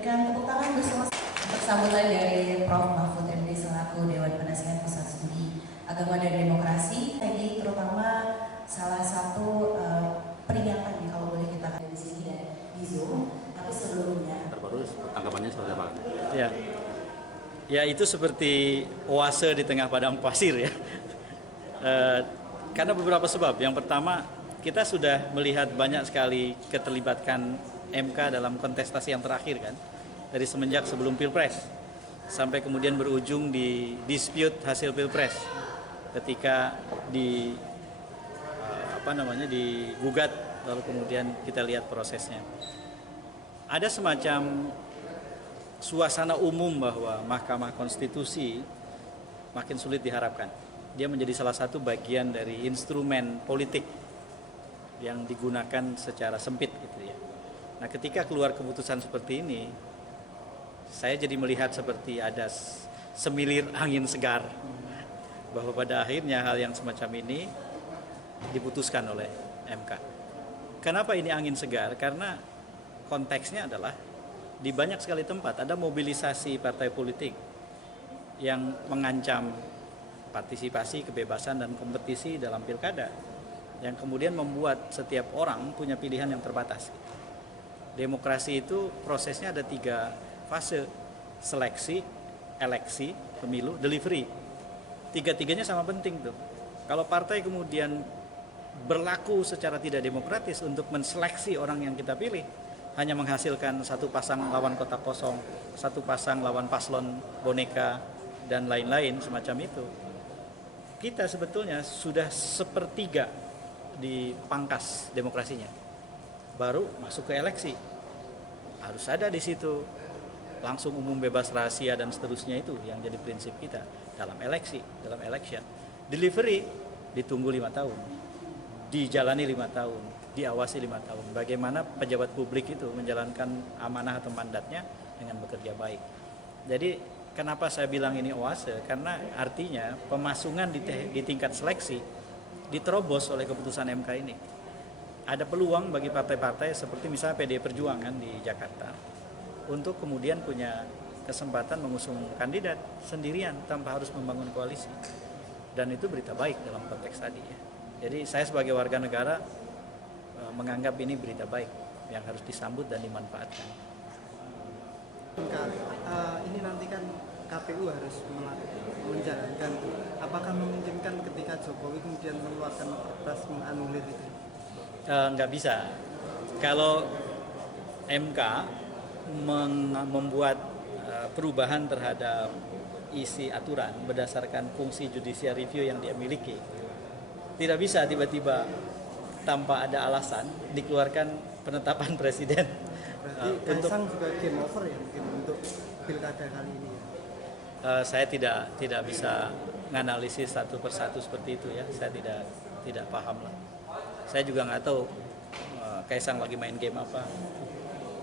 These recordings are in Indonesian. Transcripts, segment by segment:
berikan tepuk tangan bersama untuk sambutan dari Prof. Mahfud MD selaku Dewan Penasihat Pusat Studi Agama dan Demokrasi. Jadi terutama salah satu peringatan kalau boleh kita di sini dan di Zoom. Tapi sebelumnya terbaru tanggapannya seperti apa? Ya itu seperti oase di tengah padang pasir ya. Karena beberapa sebab. Yang pertama, kita sudah melihat banyak sekali keterlibatan MK dalam kontestasi yang terakhir kan, dari semenjak sebelum Pilpres sampai kemudian berujung di dispute hasil Pilpres ketika digugat, lalu kemudian kita lihat prosesnya. Ada semacam suasana umum bahwa Mahkamah Konstitusi makin sulit diharapkan. Dia menjadi salah satu bagian dari instrumen politik yang digunakan secara sempit gitu ya. Nah, ketika keluar keputusan seperti ini, saya jadi melihat seperti ada semilir angin segar bahwa pada akhirnya hal yang semacam ini diputuskan oleh MK. Kenapa ini angin segar? Karena konteksnya adalah di banyak sekali tempat ada mobilisasi partai politik yang mengancam partisipasi, kebebasan, dan kompetisi dalam pilkada, yang kemudian membuat setiap orang punya pilihan yang terbatas. Demokrasi itu prosesnya ada 3 fase: seleksi, eleksi, pemilu, delivery. 3-tiganya sama penting tuh. Kalau partai kemudian berlaku secara tidak demokratis untuk menseleksi orang yang kita pilih, hanya menghasilkan satu pasang lawan kotak kosong, satu pasang lawan paslon boneka, dan lain-lain semacam itu, kita sebetulnya sudah sepertiga dipangkas demokrasinya. Baru masuk ke eleksi, harus ada di situ langsung umum, bebas, rahasia, dan seterusnya. Itu yang jadi prinsip kita dalam eleksi, dalam election. Delivery ditunggu 5 tahun, dijalani 5 tahun, diawasi 5 tahun. Bagaimana pejabat publik itu menjalankan amanah atau mandatnya dengan bekerja baik. Jadi kenapa saya bilang ini oase? Karena artinya pemasungan di tingkat seleksi diterobos oleh keputusan MK ini. Ada peluang bagi partai-partai seperti misalnya PDI Perjuangan di Jakarta untuk kemudian punya kesempatan mengusung kandidat sendirian tanpa harus membangun koalisi. Dan itu berita baik dalam konteks tadi ya. Jadi saya sebagai warga negara menganggap ini berita baik yang harus disambut dan dimanfaatkan. Ini nanti kan KPU harus menjalankan. Apakah memungkinkan ketika Jokowi kemudian mengeluarkan perpres menganulir itu? Nggak bisa. Kalau MK membuat perubahan terhadap isi aturan berdasarkan fungsi judicial review yang dia miliki, tidak bisa tiba-tiba tanpa ada alasan dikeluarkan penetapan presiden. Berarti Kaisang juga game over ya mungkin untuk pilkada kali ini ya? Saya tidak bisa menganalisis satu persatu seperti itu ya. Saya tidak paham lah. Saya juga nggak tahu Kaisang lagi main game apa,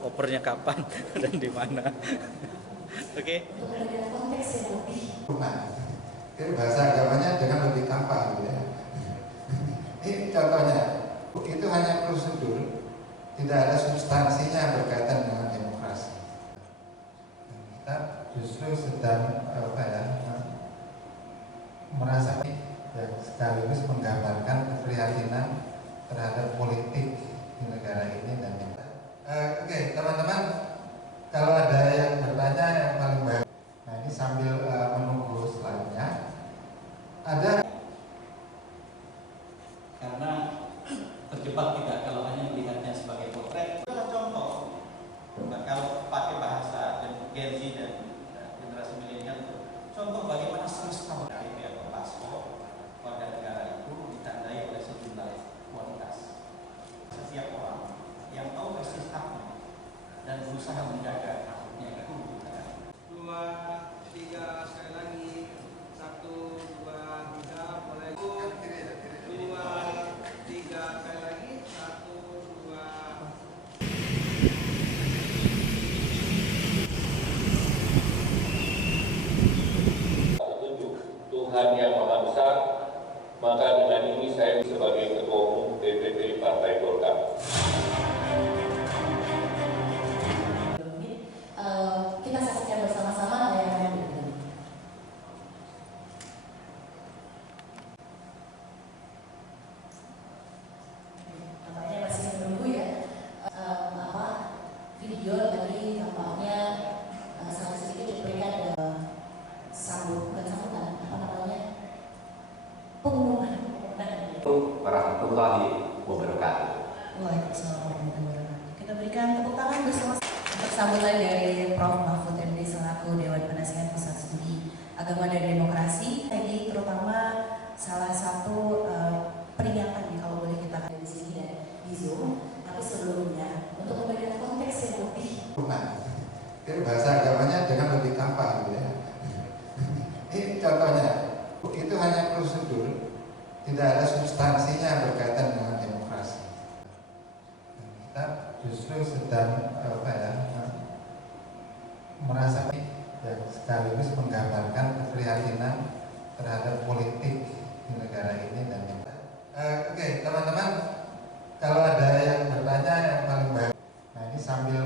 opernya kapan dan di mana. Oke. Jadi bahasa agamanya dengan lebih tampak gitu ya. Ini contohnya, itu hanya prosedur, tidak ada substansinya berkaitan dengan demokrasi. Kita justru sedang merasa sekaligus menggambarkan keprihatinan terhadap politik di negara ini dan oke, teman-teman, kalau ada yang bertanya yang paling baik. Nah, ini sambil menunggu slide-nya ada. Karena terjebak kita kalau hanya melihatnya sebagai potret. Itu adalah contoh. Nah, kalau pakai bahasa Gen Z dan generasi milenial itu contoh bagaimana semesta KTP atau paspor warga negara itu ditandai oleh sejumlah kualitas. Setiap orang yang tahu persis haknya dan berusaha menjaga haknya itu. 2, 3 sekali lagi. 1, 2, 3 mulai. 2, 3 sekali lagi. 1, 2. Tuhan yang Maha Besar, maka dengan ini saya sebagai Ketua Umum DPP Partai Golkar. warahmatullahi wabarakatuh. Waalaikumsalam warahmatullahi wabarakatuh. Kita berikan tepuk tangan bersama untuk sambutan dari Prof. Mahfud MD selaku Dewan Penasihat Pusat Studi Agama dan Demokrasi. Jadi terutama salah satu peringatan nih kalau boleh kita ada di sini dan di Zoom. Tapi sebelumnya untuk memberikan konteks yang lebih. Jadi bahasa agamanya dengan lebih tampak gitu ya. Ini contohnya, itu hanya prosedur, tidak ada substansinya berkaitan dengan demokrasi. Kita justru sedang merasa yang sekaligus menggambarkan keprihatinan terhadap politik di negara ini dan teman-teman, kalau ada yang bertanya yang paling baik, nah ini sambil